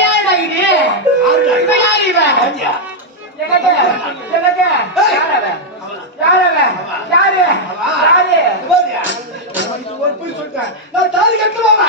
யாரா இது? இப்ப யார் இவன் எனக்கு எனக்கு யாரா? யாரா? யாரு யாரு ஒரு போய் சொல்லிட்டேன் நான் தாலி கட்டுவாங்க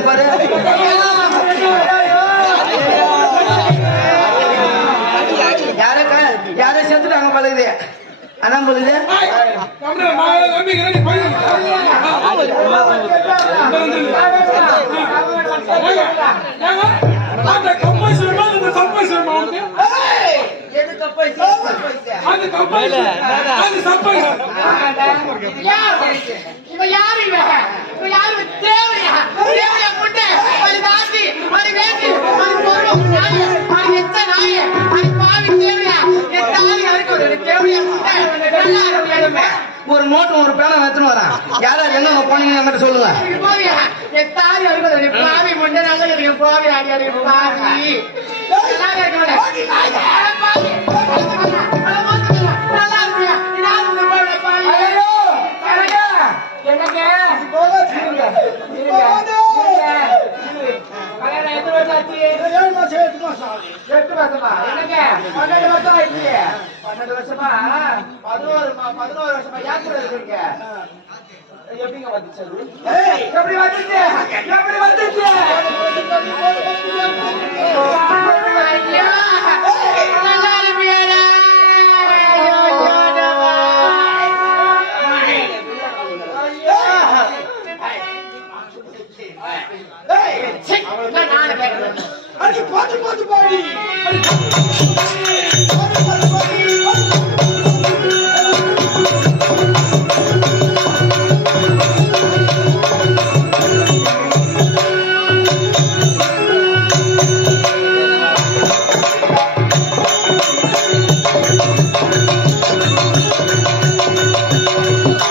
பாரு அதான் போகுது அது கப்பாய் அது சப்பாய் நோட்டு ஒரு பேனா எடுத்துன்னு வரேன் யாரா எங்க போனீங்க என்கிட்ட சொல்லுங்க பாவி முன்னே நாங்க பாவி அடியாடி பாவி எட்டு மாசமா என்னங்க பன்னெண்டு மாசம் ஆயிடுச்சு பன்னெண்டு வருஷமா பதினோரு பதினோரு வருஷமா யாத்திரை எப்படி வந்துச்சு Thank